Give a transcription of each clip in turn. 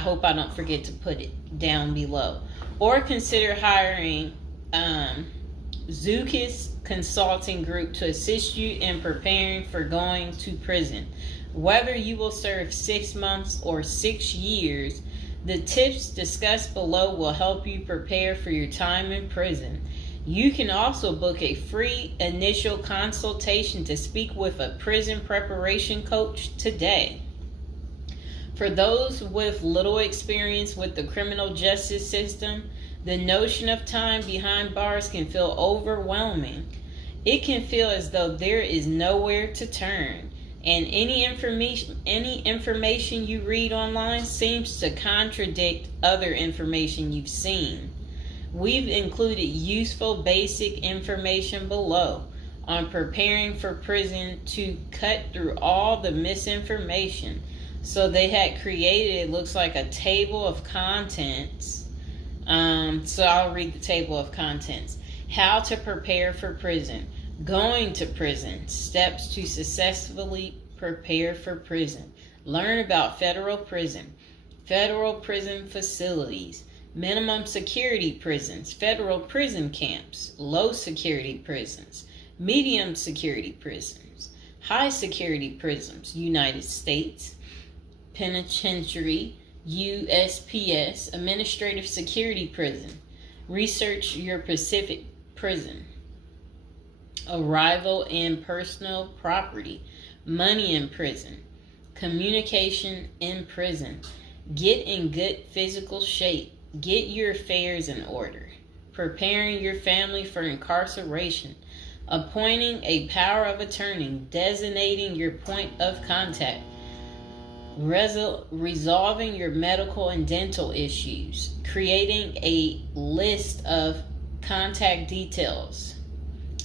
hope I don't forget to put it down below. Or consider hiring Zukis Consulting Group to assist you in preparing for going to prison. Whether you will serve 6 months or 6 years, the tips discussed below will help you prepare for your time in prison. You can also book a free initial consultation to speak with a prison preparation coach today. For those with little experience with the criminal justice system, the notion of time behind bars can feel overwhelming. It can feel as though there is nowhere to turn, and any information you read online seems to contradict other information you've seen. We've included useful basic information below on preparing for prison to cut through all the misinformation. So they had created, it looks like a table of contents. So I'll read the table of contents. How to prepare for prison. Going to prison. Steps to successfully prepare for prison. Learn about federal prison. Federal prison facilities. Minimum security prisons. Federal prison camps. Low security prisons. Medium security prisons. High security prisons. United States Penitentiary. USPS, Administrative Security Prison. Research your Pacific Prison. Arrival and personal property. Money in prison. Communication in prison. Get in good physical shape. Get your affairs in order. Preparing your family for incarceration. Appointing a power of attorney. Designating your point of contact. Resolving your medical and dental issues. Creating a list of contact details.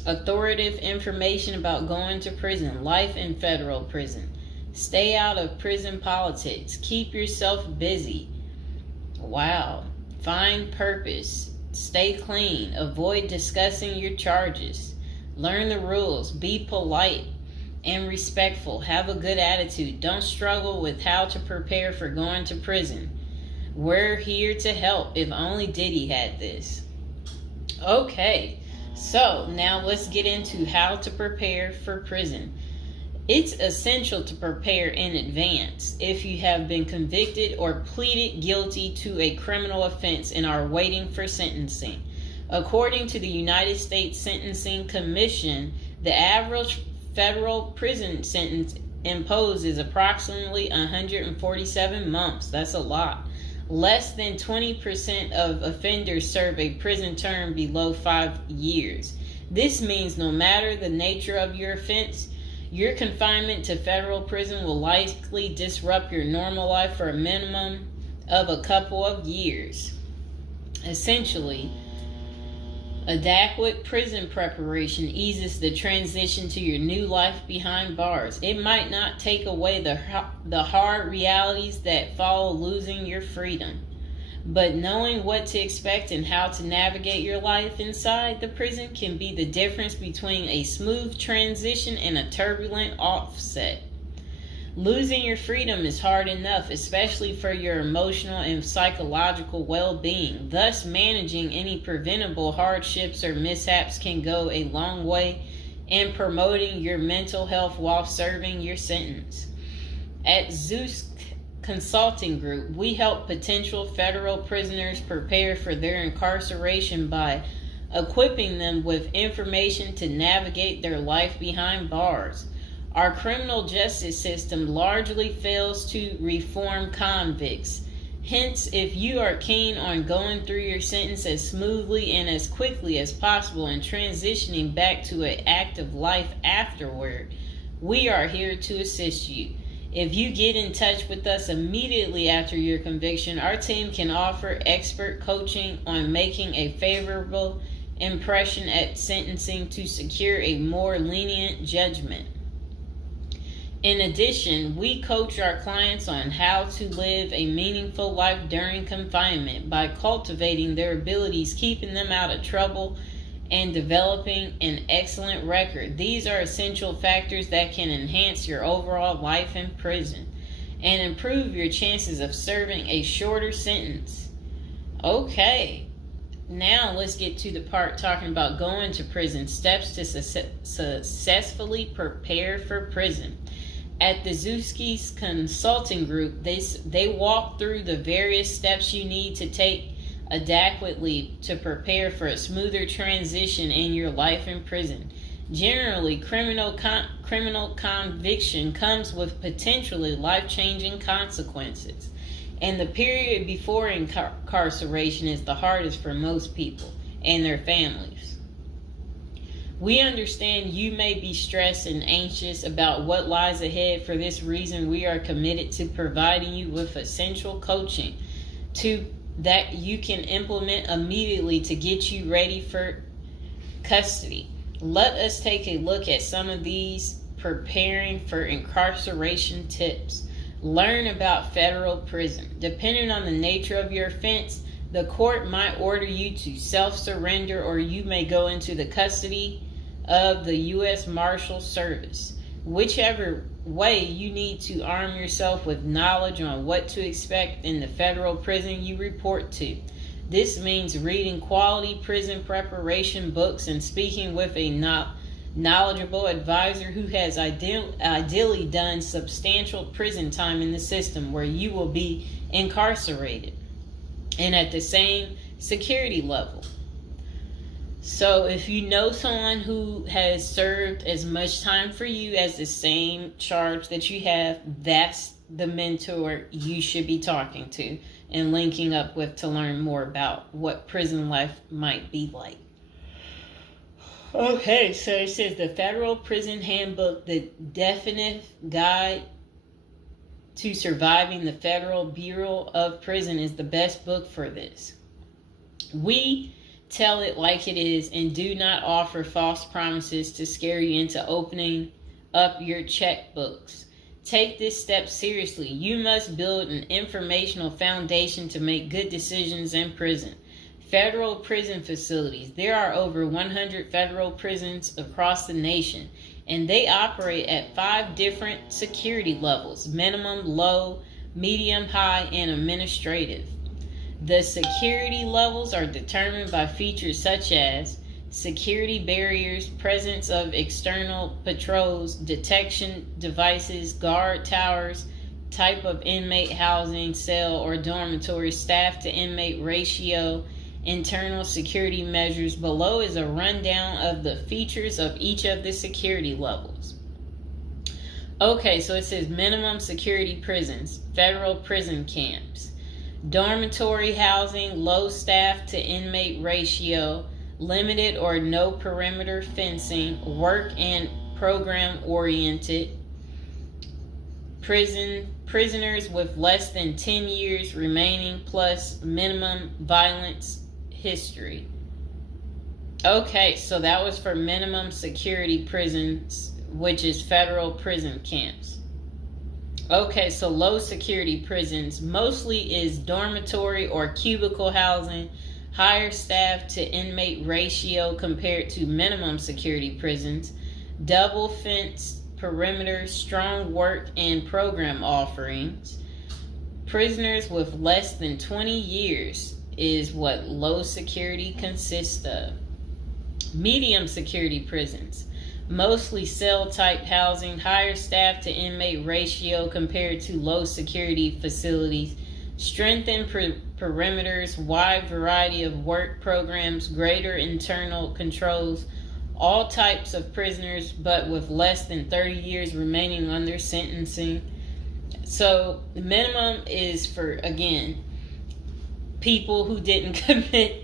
Authoritative information about going to prison. Life in federal prison. Stay out of prison politics. Keep yourself busy. Wow. Find purpose. Stay clean. Avoid discussing your charges. Learn the rules. Be polite and respectful. Have a good attitude. Don't struggle with how to prepare for going to prison. We're here to help. If only Diddy had this. Okay, so now let's get into how to prepare for prison. It's essential to prepare in advance if you have been convicted or pleaded guilty to a criminal offense and are waiting for sentencing. According to the United States Sentencing Commission, the average federal prison sentence imposed is approximately 147 months. That's a lot. Less than 20% of offenders serve a prison term below 5 years. This means no matter the nature of your offense, your confinement to federal prison will likely disrupt your normal life for a minimum of a couple of years. Essentially, adequate prison preparation eases the transition to your new life behind bars. It might not take away the hard realities that follow losing your freedom, but knowing what to expect and how to navigate your life inside the prison can be the difference between a smooth transition and a turbulent offset. Losing your freedom is hard enough, especially for your emotional and psychological well-being. Thus, managing any preventable hardships or mishaps can go a long way in promoting your mental health while serving your sentence. At Zeus Consulting Group, we help potential federal prisoners prepare for their incarceration by equipping them with information to navigate their life behind bars. Our criminal justice system largely fails to reform convicts. Hence, if you are keen on going through your sentence as smoothly and as quickly as possible and transitioning back to an active life afterward, we are here to assist you. If you get in touch with us immediately after your conviction, our team can offer expert coaching on making a favorable impression at sentencing to secure a more lenient judgment. In addition, we coach our clients on how to live a meaningful life during confinement by cultivating their abilities, keeping them out of trouble, and developing an excellent record. These are essential factors that can enhance your overall life in prison. and improve your chances of serving a shorter sentence. Okay, now let's get to the part talking about going to prison, steps to successfully prepare for prison. At the Zuski's Consulting Group, they walk through the various steps you need to take adequately to prepare for a smoother transition in your life in prison. Generally, criminal conviction comes with potentially life-changing consequences, and the period before incarceration is the hardest for most people and their families. We understand you may be stressed and anxious about what lies ahead. For this reason, we are committed to providing you with essential coaching that you can implement immediately to get you ready for custody. Let us take a look at some of these preparing for incarceration tips. Learn about federal prison. Depending on the nature of your offense, the court might order you to self-surrender, or you may go into the custody of the U.S. Marshal Service. Whichever way, you need to arm yourself with knowledge on what to expect in the federal prison you report to. This means reading quality prison preparation books and speaking with a knowledgeable advisor who has ideally done substantial prison time in the system where you will be incarcerated and at the same security level. So if you know someone who has served as much time for you as the same charge that you have, that's the mentor you should be talking to and linking up with to learn more about what prison life might be like. Okay, so it says the Federal Prison Handbook, the definitive guide to surviving the Federal Bureau of Prison, is the best book for this. We tell it like it is and do not offer false promises to scare you into opening up your checkbooks. Take this step seriously. You must build an informational foundation to make good decisions in prison. Federal prison facilities. There are over 100 federal prisons across the nation, and they operate at 5 different security levels: minimum, low, medium, high, and administrative. The security levels are determined by features such as security barriers, presence of external patrols, detection devices, guard towers, type of inmate housing, cell or dormitory, staff to inmate ratio, internal security measures. Below is a rundown of the features of each of the security levels. Okay, so it says minimum security prisons, federal prison camps, dormitory housing, low staff to inmate ratio, limited or no perimeter fencing, work and program oriented, prisoners with less than 10 years remaining plus minimum violence history. Okay, so that was for minimum security prisons, which is federal prison camps. Okay, so low security prisons mostly is dormitory or cubicle housing, higher staff to inmate ratio compared to minimum security prisons, double fence perimeter, strong work and program offerings. Prisoners with less than 20 years is what low security consists of. Medium security prisons, mostly cell type housing, higher staff to inmate ratio compared to low security facilities, strengthened perimeters, wide variety of work programs, greater internal controls, all types of prisoners but with less than 30 years remaining on their sentencing. So the minimum is for, again, people who didn't commit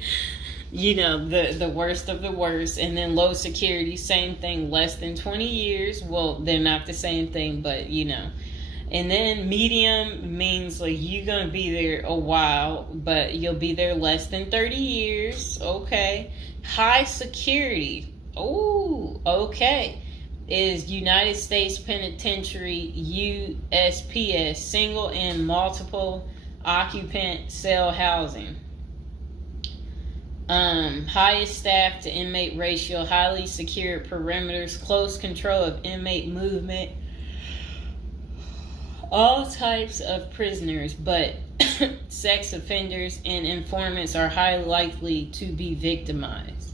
the worst of the worst. And then low security, same thing, less than 20 years. Well, they're not the same thing, but And then medium means like you're going to be there a while, but you'll be there less than 30 years. Okay. High security. Oh, okay. Is United States Penitentiary, USPS, single and multiple occupant cell housing. Highest staff to inmate ratio, highly secure perimeters, close control of inmate movement. All types of prisoners, but sex offenders and informants are highly likely to be victimized.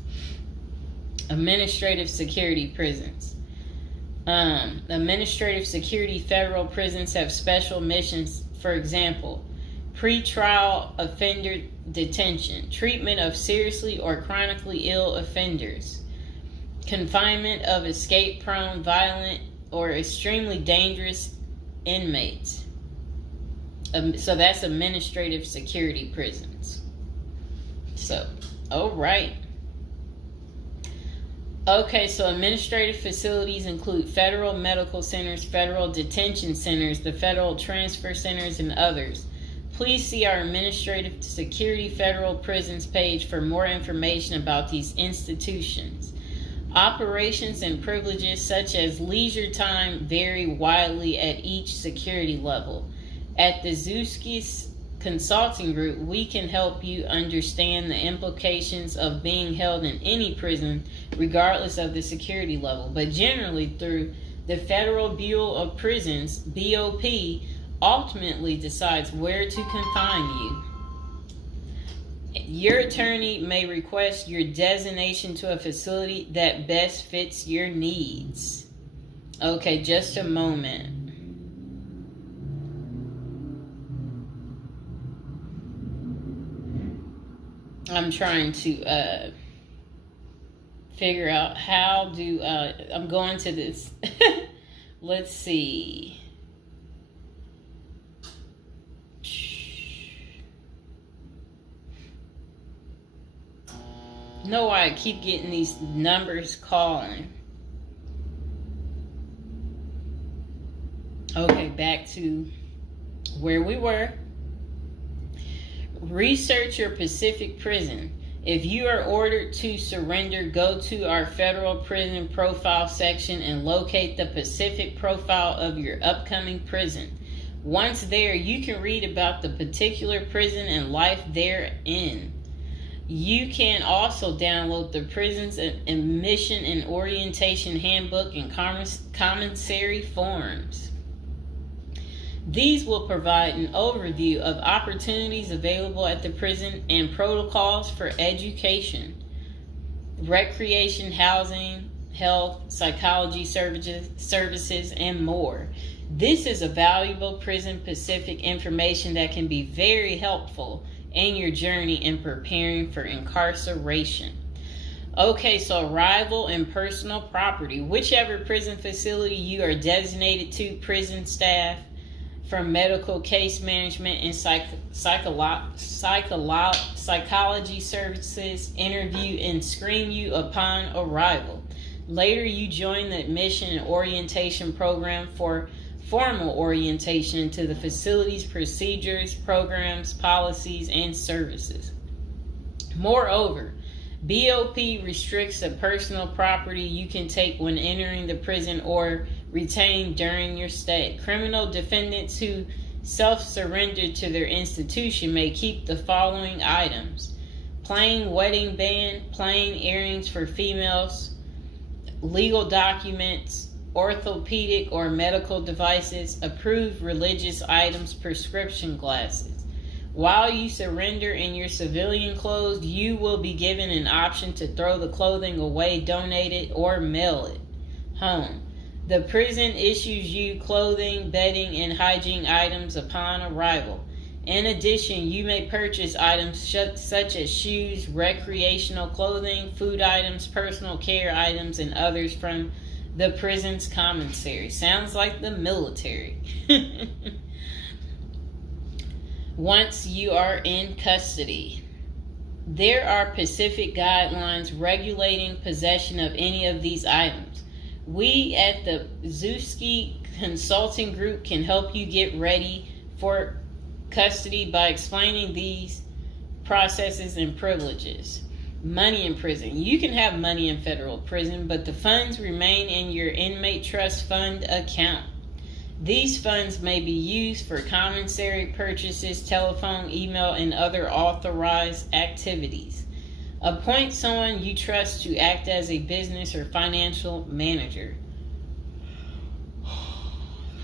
Administrative security prisons. Administrative security federal prisons have special missions. For example, pretrial offender detention, treatment of seriously or chronically ill offenders, confinement of escape-prone, violent, or extremely dangerous inmates. So that's administrative security prisons. So, all right. Okay, so administrative facilities include federal medical centers, federal detention centers, the federal transfer centers, and others. Please see our Administrative Security Federal Prisons page for more information about these institutions. Operations and privileges such as leisure time vary widely at each security level. At the Zuski Consulting Group, we can help you understand the implications of being held in any prison, regardless of the security level. But generally, through the Federal Bureau of Prisons, BOP, ultimately decides where to confine you. Your attorney may request your designation to a facility that best fits your needs. Okay, just a moment. I'm trying to figure out how do I'm going to this. Let's see. Know why I keep getting these numbers calling. Okay, back to where we were. Research your Pacific prison. If you are ordered to surrender, go to our federal prison profile section and locate the Pacific profile of your upcoming prison. Once there, you can read about the particular prison and life therein. You can also download the Prison's Admission and Orientation Handbook and commissary forms. These will provide an overview of opportunities available at the prison and protocols for education, recreation, housing, health, psychology services, and more. This is a valuable Prison Pacific information that can be very helpful in your journey in preparing for incarceration. Okay, so arrival and personal property. Whichever prison facility you are designated to, prison staff from medical case management and psychology services interview and screen you upon arrival. Later, you join the admission and orientation program for formal orientation into the facility's procedures, programs, policies, and services. Moreover, BOP restricts the personal property you can take when entering the prison or retain during your stay. Criminal defendants who self-surrender to their institution may keep the following items: plain wedding band, plain earrings for females, legal documents, orthopedic or medical devices, approved religious items, prescription glasses. While you surrender in your civilian clothes, you will be given an option to throw the clothing away, donate it, or mail it home. The prison issues you clothing, bedding, and hygiene items upon arrival. In addition, you may purchase items such as shoes, recreational clothing, food items, personal care items, and others from the prison's commissary. Sounds like the military. Once you are in custody, there are Pacific guidelines regulating possession of any of these items. We at the Zuski Consulting Group can help you get ready for custody by explaining these processes and privileges. Money in prison. You can have money in federal prison, but the funds remain in your inmate trust fund account. These funds may be used for commissary purchases, telephone, email, and other authorized activities. Appoint someone you trust to act as a business or financial manager.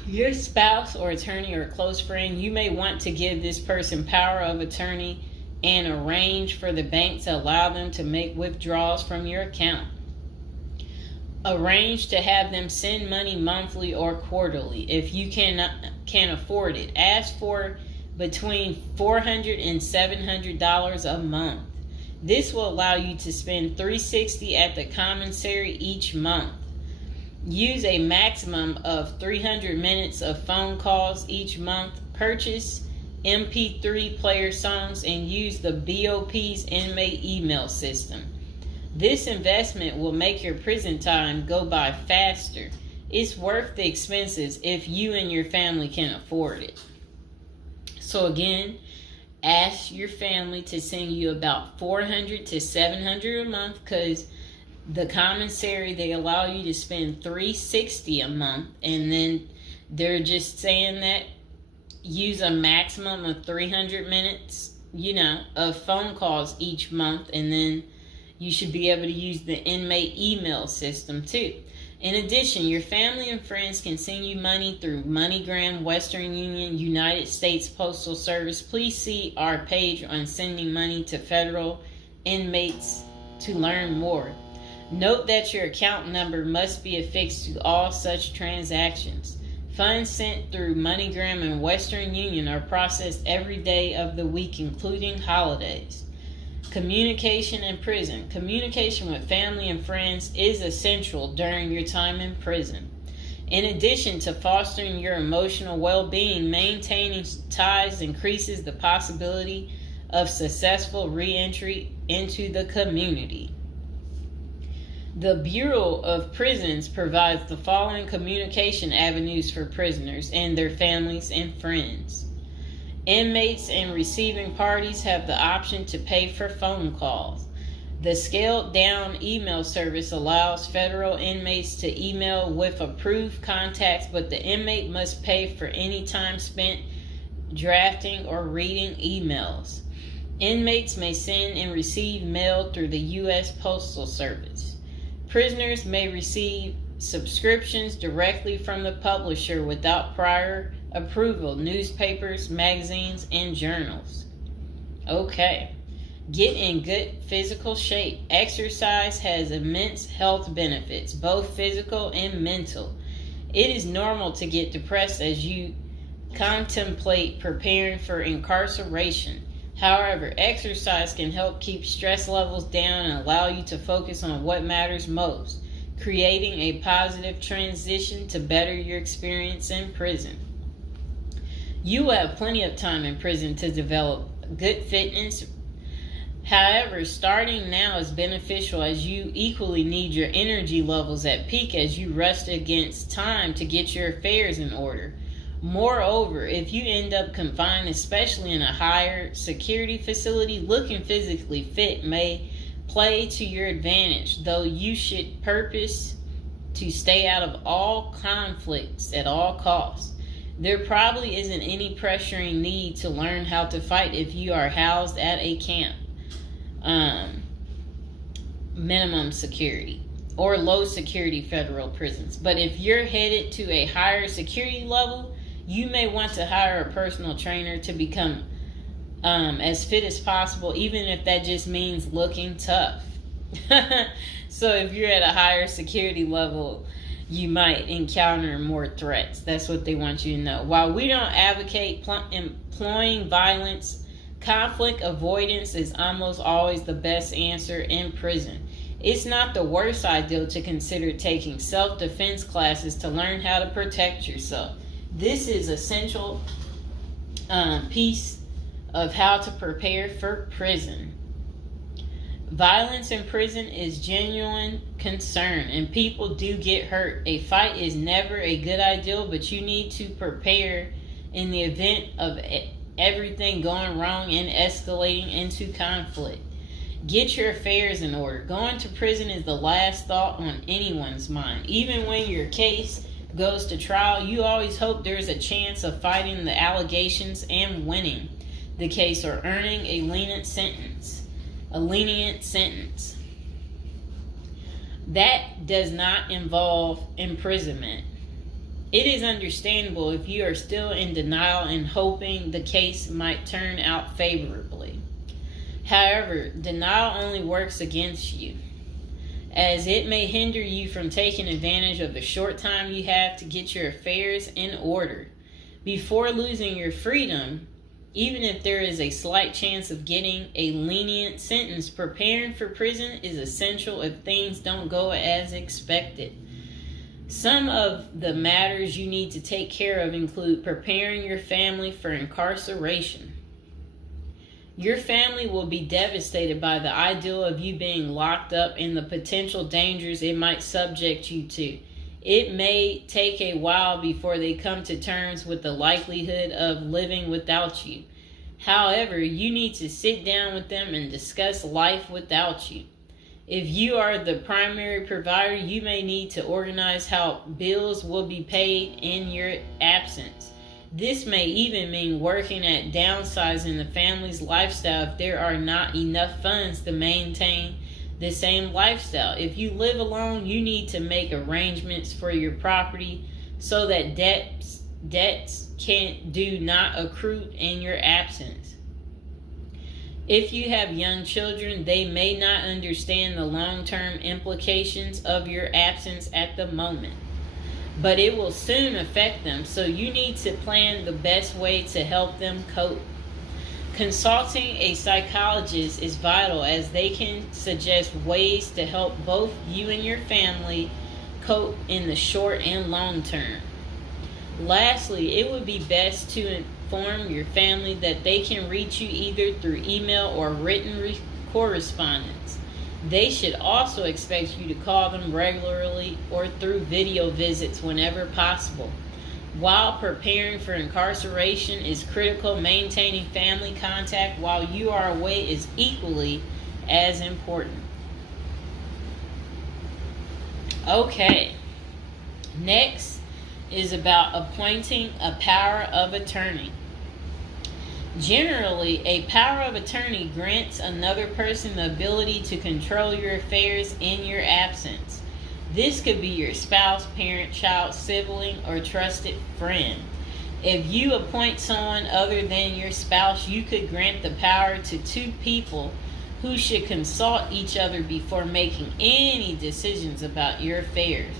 Your spouse or attorney or close friend, you may want to give this person power of attorney and arrange for the bank to allow them to make withdrawals from your account. Arrange to have them send money monthly or quarterly if you can afford it. Ask for between $400 and $700 a month. This will allow you to spend $360 at the commissary each month. Use a maximum of 300 minutes of phone calls each month. Purchase MP3 player songs and use the BOP's inmate email system. This investment will make your prison time go by faster. It's worth the expenses if you and your family can afford it. So again, ask your family to send you about $400 to $700 a month, because the commissary, they allow you to spend $360 a month, and then they're just saying that use a maximum of 300 minutes, of phone calls each month, and then you should be able to use the inmate email system too. In addition, your family and friends can send you money through MoneyGram, Western Union, United States Postal Service. Please see our page on sending money to federal inmates to learn more. Note that your account number must be affixed to all such transactions. Funds sent through MoneyGram and Western Union are processed every day of the week, including holidays. Communication in prison. Communication with family and friends is essential during your time in prison. In addition to fostering your emotional well-being, maintaining ties increases the possibility of successful re-entry into the community. The Bureau of Prisons provides the following communication avenues for prisoners and their families and friends. Inmates and receiving parties have the option to pay for phone calls. The scaled-down email service allows federal inmates to email with approved contacts, but the inmate must pay for any time spent drafting or reading emails. Inmates may send and receive mail through the U.S. Postal Service. Prisoners may receive subscriptions directly from the publisher without prior approval, newspapers, magazines, and journals. Okay. Get in good physical shape. Exercise has immense health benefits, both physical and mental. It is normal to get depressed as you contemplate preparing for incarceration. However, exercise can help keep stress levels down and allow you to focus on what matters most, creating a positive transition to better your experience in prison. You will have plenty of time in prison to develop good fitness. However, starting now is beneficial as you equally need your energy levels at peak as you rush against time to get your affairs in order. Moreover, if you end up confined, especially in a higher security facility, looking physically fit may play to your advantage, though you should purpose to stay out of all conflicts at all costs. There probably isn't any pressuring need to learn how to fight if you are housed at a camp, minimum security, or low security federal prisons. But if you're headed to a higher security level, you may want to hire a personal trainer to become as fit as possible, even if that just means looking tough. So if you're at a higher security level, you might encounter more threats. That's what they want you to know. While we don't advocate employing violence, conflict avoidance is almost always the best answer in prison. It's not the worst idea to consider taking self-defense classes to learn how to protect yourself. This is an essential piece of how to prepare for prison. Violence in prison is genuine concern, and people do get hurt. A fight is never a good idea, but you need to prepare in the event of everything going wrong and escalating into conflict. Get your affairs in order. Going to prison is the last thought on anyone's mind. Even when your case goes to trial, you always hope there's a chance of fighting the allegations and winning the case or earning a lenient sentence. That does not involve imprisonment. It is understandable if you are still in denial and hoping the case might turn out favorably. However, denial only works against you, as it may hinder you from taking advantage of the short time you have to get your affairs in order. Before losing your freedom, even if there is a slight chance of getting a lenient sentence, preparing for prison is essential if things don't go as expected. Some of the matters you need to take care of include preparing your family for incarceration. Your family will be devastated by the idea of you being locked up and the potential dangers it might subject you to. It may take a while before they come to terms with the likelihood of living without you. However, you need to sit down with them and discuss life without you. If you are the primary provider, you may need to organize how bills will be paid in your absence. This may even mean working at downsizing the family's lifestyle if there are not enough funds to maintain the same lifestyle. If you live alone, you need to make arrangements for your property so that debts do not accrue in your absence. If you have young children, they may not understand the long-term implications of your absence at the moment, but it will soon affect them, so you need to plan the best way to help them cope. Consulting a psychologist is vital, as they can suggest ways to help both you and your family cope in the short and long term. Lastly, it would be best to inform your family that they can reach you either through email or written correspondence. They should also expect you to call them regularly or through video visits whenever possible. While preparing for incarceration is critical, maintaining family contact while you are away is equally as important. Okay, next is about appointing a power of attorney. Generally, a power of attorney grants another person the ability to control your affairs in your absence. This could be your spouse, parent, child, sibling, or trusted friend. If you appoint someone other than your spouse, you could grant the power to two people who should consult each other before making any decisions about your affairs.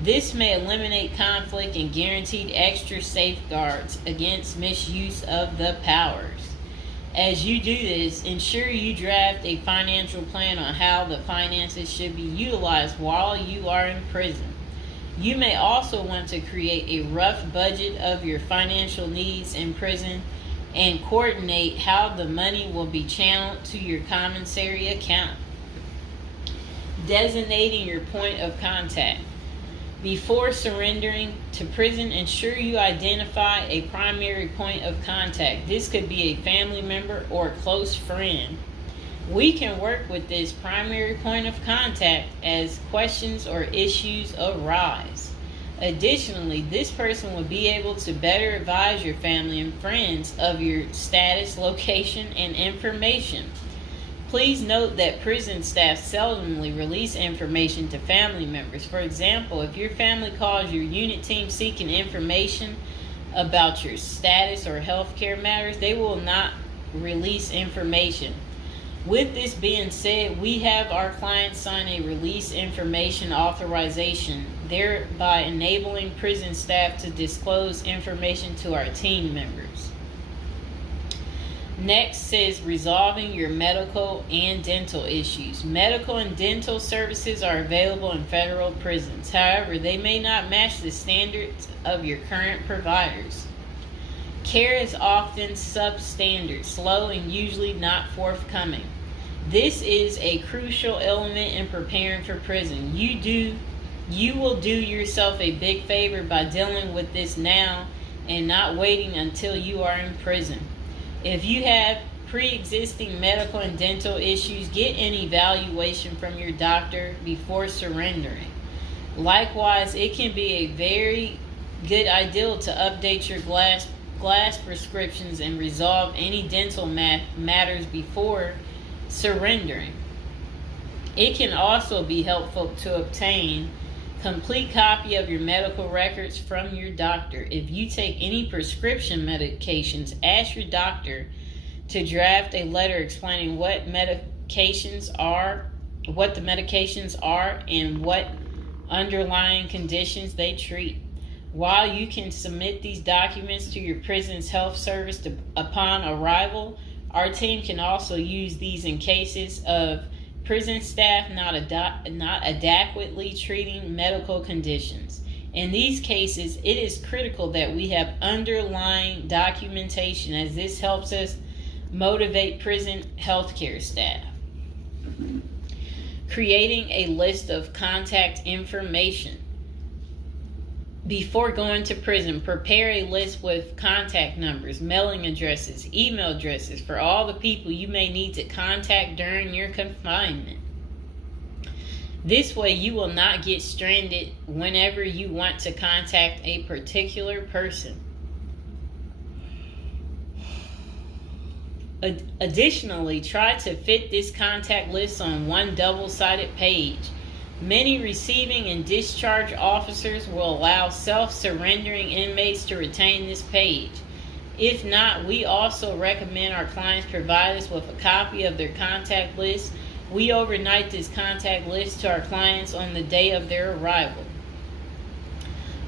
This may eliminate conflict and guarantee extra safeguards against misuse of the powers. As you do this, ensure you draft a financial plan on how the finances should be utilized while you are in prison. You may also want to create a rough budget of your financial needs in prison and coordinate how the money will be channeled to your commissary account. Designating your point of contact. Before surrendering to prison, ensure you identify a primary point of contact. This could be a family member or a close friend. We can work with this primary point of contact as questions or issues arise. Additionally, this person will be able to better advise your family and friends of your status, location, and information. Please note that prison staff seldomly release information to family members. For example, if your family calls your unit team seeking information about your status or healthcare matters, they will not release information. With this being said, we have our clients sign a release information authorization, thereby enabling prison staff to disclose information to our team members. Next says resolving your medical and dental issues. Medical and dental services are available in federal prisons. However, they may not match the standards of your current providers. Care is often substandard, slow, and usually not forthcoming. This is a crucial element in preparing for prison. You will do yourself a big favor by dealing with this now and not waiting until you are in prison. If you have pre-existing medical and dental issues, get an evaluation from your doctor before surrendering. Likewise, it can be a very good idea to update your glass prescriptions and resolve any dental matters before surrendering. It can also be helpful to obtain Complete copy of your medical records from your doctor. If you take any prescription medications, ask your doctor to draft a letter explaining what the medications are, and what underlying conditions they treat. While you can submit these documents to your prison's health service upon arrival, our team can also use these in cases of prison staff not adequately treating medical conditions. In these cases, it is critical that we have underlying documentation, as this helps us motivate prison healthcare staff. Creating a list of contact information. Before going to prison, prepare a list with contact numbers, mailing addresses, email addresses for all the people you may need to contact during your confinement. This way, you will not get stranded whenever you want to contact a particular person. Additionally, try to fit this contact list on one double-sided page. Many receiving and discharge officers will allow self-surrendering inmates to retain this page. If not, we also recommend our clients provide us with a copy of their contact list. We overnight this contact list to our clients on the day of their arrival.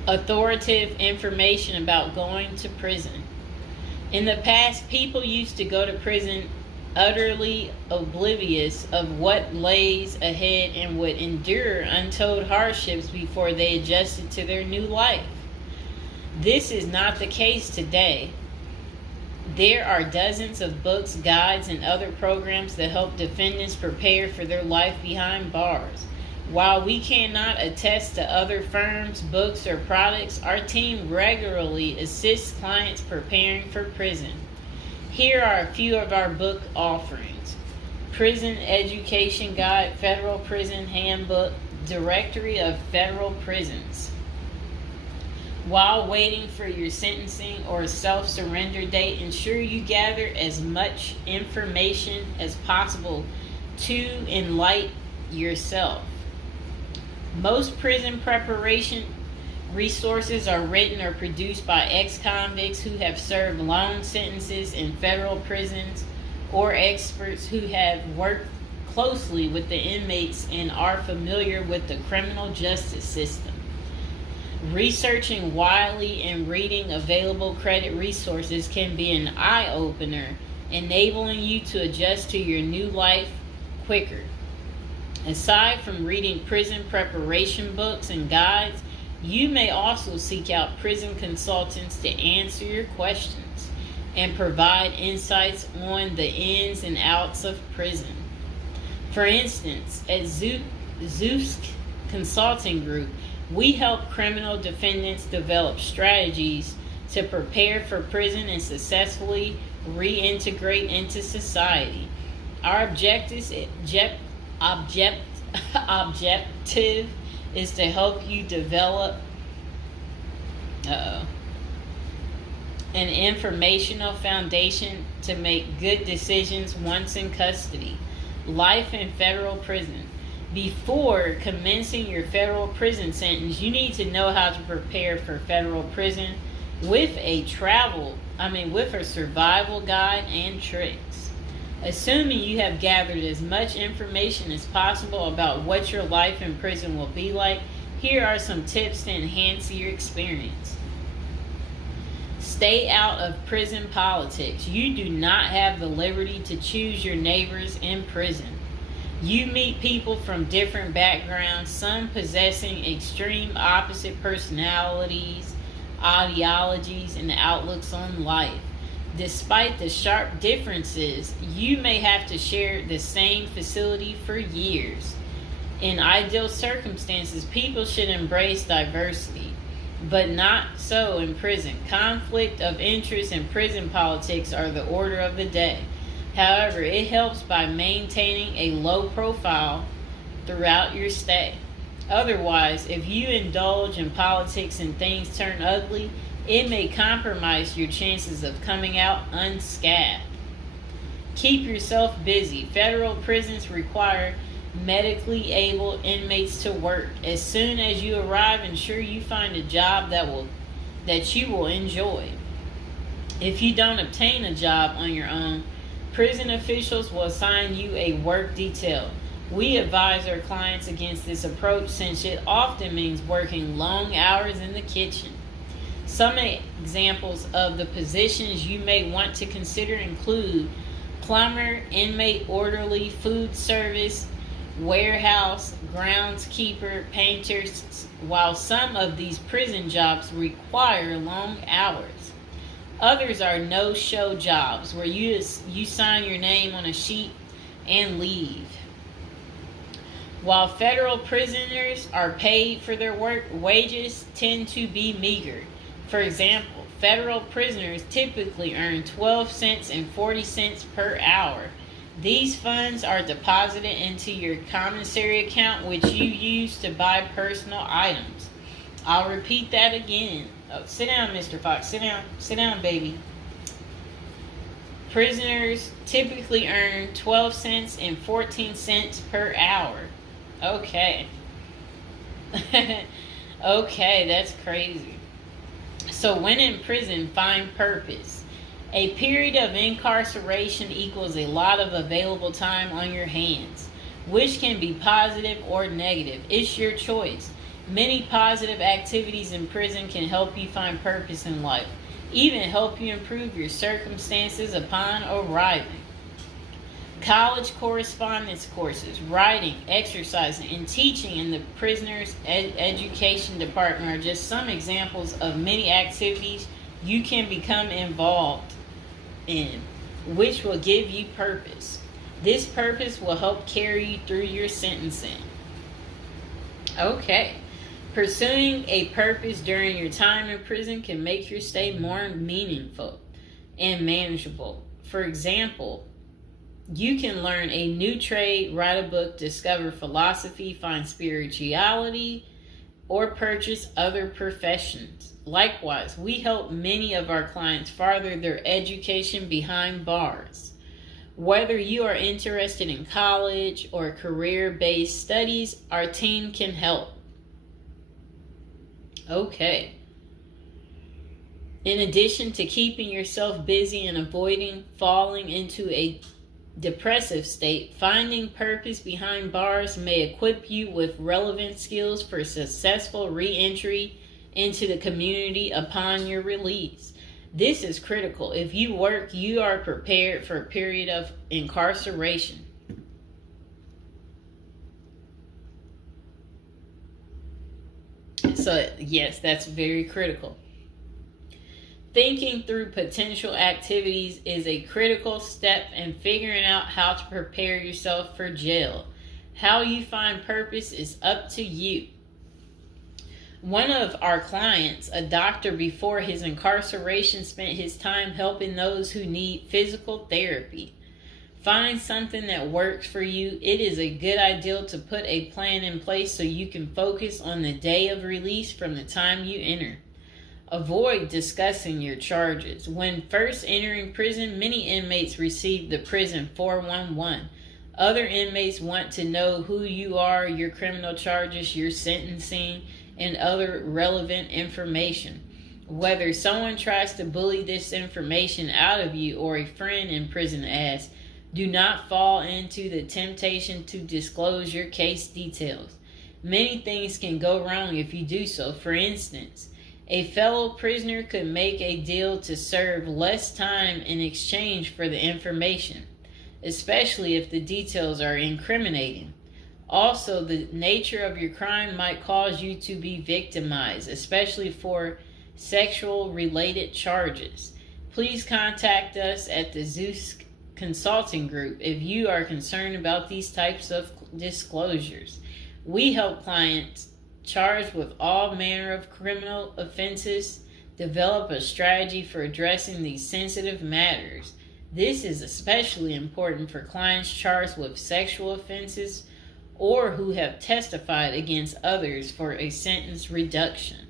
Authoritative information about going to prison. In the past, people used to go to prison utterly oblivious of what lays ahead and would endure untold hardships before they adjusted to their new life. This is not the case today. There are dozens of books, guides, and other programs that help defendants prepare for their life behind bars. While we cannot attest to other firms, books, or products, our team regularly assists clients preparing for prison. Here are a few of our book offerings: Prison Education Guide, Federal Prison Handbook, Directory of Federal Prisons. While waiting for your sentencing or self-surrender date, ensure you gather as much information as possible to enlighten yourself. Most prison preparation resources are written or produced by ex-convicts who have served long sentences in federal prisons, or experts who have worked closely with the inmates and are familiar with the criminal justice system. Researching widely and reading available credit resources can be an eye-opener, enabling you to adjust to your new life quicker. Aside from reading prison preparation books and guides, you may also seek out prison consultants to answer your questions and provide insights on the ins and outs of prison. For instance, at Zeus Consulting Group, we help criminal defendants develop strategies to prepare for prison and successfully reintegrate into society. Our objective is to help you develop an informational foundation to make good decisions once in custody. Life in federal prison. Before commencing your federal prison sentence, you need to know how to prepare for federal prison with a survival guide and tricks. Assuming you have gathered as much information as possible about what your life in prison will be like, here are some tips to enhance your experience. Stay out of prison politics. You do not have the liberty to choose your neighbors in prison. You meet people from different backgrounds, some possessing extreme opposite personalities, ideologies, and outlooks on life. Despite the sharp differences, you may have to share the same facility for years. In ideal circumstances, people should embrace diversity, but not so in prison. Conflict of interest and prison politics are the order of the day. However, it helps by maintaining a low profile throughout your stay. Otherwise, if you indulge in politics and things turn ugly, it may compromise your chances of coming out unscathed. Keep yourself busy. Federal prisons require medically able inmates to work. As soon as you arrive, ensure you find a job that you will enjoy. If you don't obtain a job on your own, prison officials will assign you a work detail. We advise our clients against this approach since it often means working long hours in the kitchen. Some examples of the positions you may want to consider include plumber, inmate orderly, food service, warehouse, groundskeeper, painters, while some of these prison jobs require long hours. Others are no-show jobs where you sign your name on a sheet and leave. While federal prisoners are paid for their work, wages tend to be meager. For example, federal prisoners typically earn 12 cents and 40 cents per hour. These funds are deposited into your commissary account, which you use to buy personal items. I'll repeat that again. Oh, sit down, Mr. Fox. Sit down. Sit down, baby. Prisoners typically earn 12 cents and 14 cents per hour. Okay. Okay, that's crazy. So when in prison, find purpose. A period of incarceration equals a lot of available time on your hands, which can be positive or negative. It's your choice. Many positive activities in prison can help you find purpose in life, even help you improve your circumstances upon arriving. College correspondence courses, writing, exercising, and teaching in the prisoner's education department are just some examples of many activities you can become involved in, which will give you purpose. This purpose will help carry you through your sentencing. Okay. Pursuing a purpose during your time in prison can make your stay more meaningful and manageable. For example, you can learn a new trade, write a book, discover philosophy, find spirituality, or purchase other professions. Likewise, we help many of our clients further their education behind bars. Whether you are interested in college or career-based studies, our team can help. Okay. In addition to keeping yourself busy and avoiding falling into a depressive state, finding purpose behind bars may equip you with relevant skills for successful re-entry into the community upon your release. This is critical. If you work, you are prepared for a period of incarceration. So, yes, that's very critical. Thinking through potential activities is a critical step in figuring out how to prepare yourself for jail. How you find purpose is up to you. One of our clients, a doctor before his incarceration, spent his time helping those who need physical therapy. Find something that works for you. It is a good idea to put a plan in place so you can focus on the day of release from the time you enter. Avoid discussing your charges. When first entering prison, many inmates receive the prison 411. Other inmates want to know who you are, your criminal charges, your sentencing, and other relevant information. Whether someone tries to bully this information out of you or a friend in prison asks, do not fall into the temptation to disclose your case details. Many things can go wrong if you do so. For instance, a fellow prisoner could make a deal to serve less time in exchange for the information, especially if the details are incriminating. Also, the nature of your crime might cause you to be victimized, especially for sexual-related charges. Please contact us at the Zeus Consulting Group if you are concerned about these types of disclosures. We help clients charged with all manner of criminal offenses develop a strategy for addressing these sensitive matters. This is especially important for clients charged with sexual offenses or who have testified against others for a sentence reduction.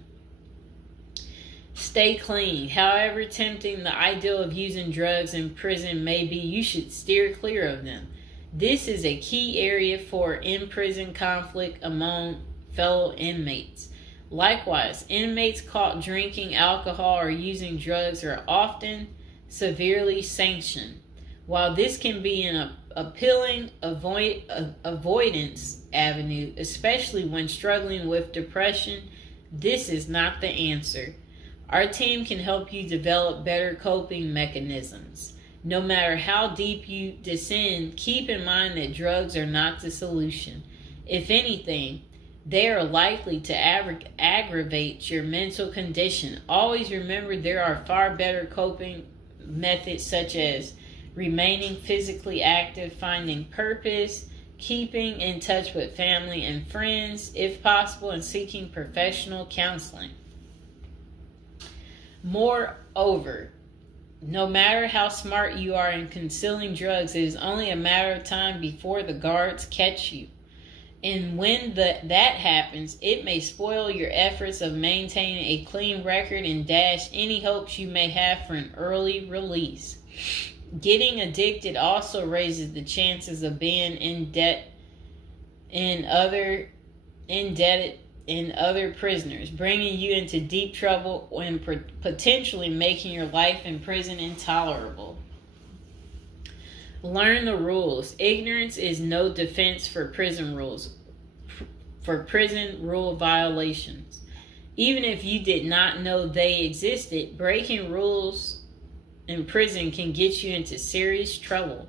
Stay clean. However tempting the ideal of using drugs in prison may be, you should steer clear of them. This is a key area for in-prison conflict among fellow inmates. Likewise, inmates caught drinking alcohol or using drugs are often severely sanctioned. While this can be an appealing avoidance avenue, especially when struggling with depression, this is not the answer. Our team can help you develop better coping mechanisms. No matter how deep you descend, keep in mind that drugs are not the solution. If anything, they are likely to aggravate your mental condition. Always remember there are far better coping methods such as remaining physically active, finding purpose, keeping in touch with family and friends, if possible, and seeking professional counseling. Moreover, no matter how smart you are in concealing drugs, it is only a matter of time before the guards catch you. And when that happens, it may spoil your efforts of maintaining a clean record and dash any hopes you may have for an early release. Getting addicted also raises the chances of being indebted in other prisoners, bringing you into deep trouble and potentially making your life in prison intolerable. Learn the rules. Ignorance is no defense for prison rules, for prison rule violations. Even if you did not know they existed, breaking rules in prison can get you into serious trouble.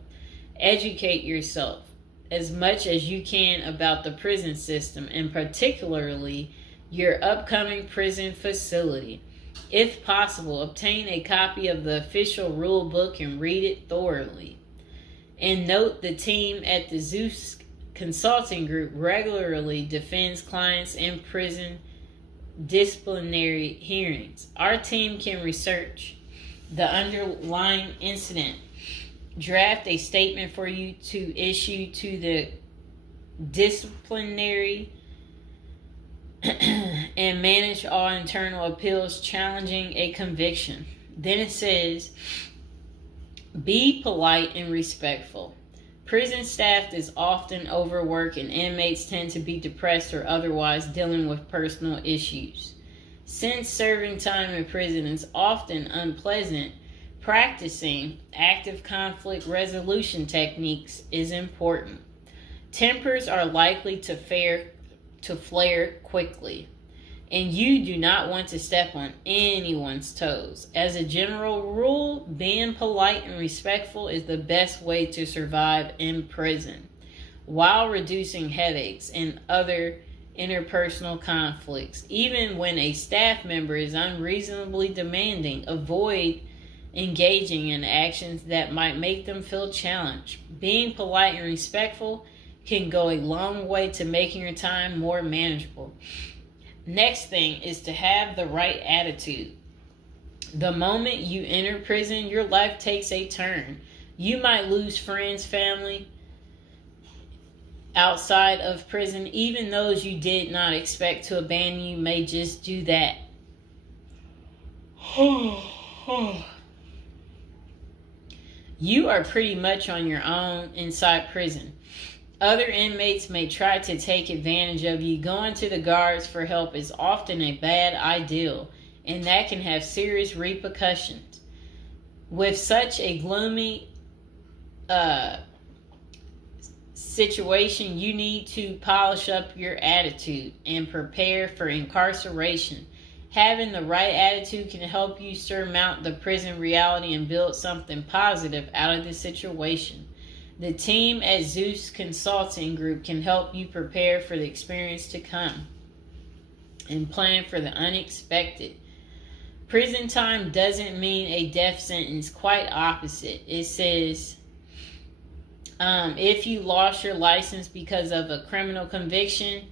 Educate yourself as much as you can about the prison system, and particularly your upcoming prison facility. If possible, obtain a copy of the official rule book and read it thoroughly. And note, the team at the Zeus Consulting Group regularly defends clients in prison disciplinary hearings. Our team can research the underlying incident, draft a statement for you to issue to the disciplinary, and manage all internal appeals challenging a conviction. Then it says, be polite and respectful. Prison staff is often overworked and inmates tend to be depressed or otherwise dealing with personal issues. Since serving time in prison is often unpleasant, practicing active conflict resolution techniques is important. Tempers are likely to flare quickly, and you do not want to step on anyone's toes. As a general rule, being polite and respectful is the best way to survive in prison, while reducing headaches and other interpersonal conflicts. Even when a staff member is unreasonably demanding, avoid engaging in actions that might make them feel challenged. Being polite and respectful can go a long way to making your time more manageable. Next thing is to have the right attitude. The moment you enter prison, your life takes a turn. You might lose friends, family outside of prison. Even those you did not expect to abandon you may just do that. You are pretty much on your own inside prison. Other inmates may try to take advantage of you. Going to the guards for help is often a bad idea, and that can have serious repercussions. With such a gloomy situation, you need to polish up your attitude and prepare for incarceration. Having the right attitude can help you surmount the prison reality and build something positive out of the situation. The team at Zeus Consulting Group can help you prepare for the experience to come and plan for the unexpected. Prison time doesn't mean a death sentence, quite opposite. It says, if you lost your license because of a criminal conviction,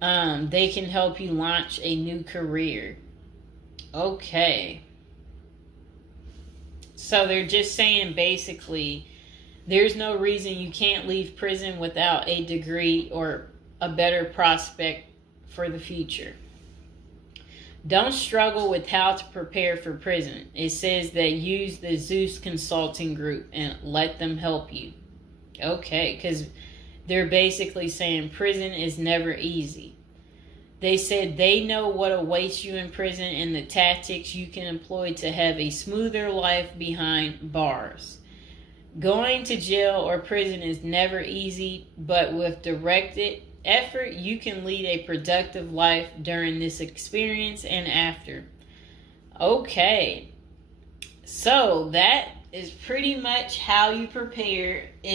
they can help you launch a new career. Okay. So they're just saying basically, there's no reason you can't leave prison without a degree or a better prospect for the future. Don't struggle with how to prepare for prison. It says that use the Zeus Consulting Group and let them help you. Okay, because they're basically saying prison is never easy. They said they know what awaits you in prison and the tactics you can employ to have a smoother life behind bars. Going to jail or prison is never easy, but with directed effort, you can lead a productive life during this experience and after. Okay, so that is pretty much how you prepare if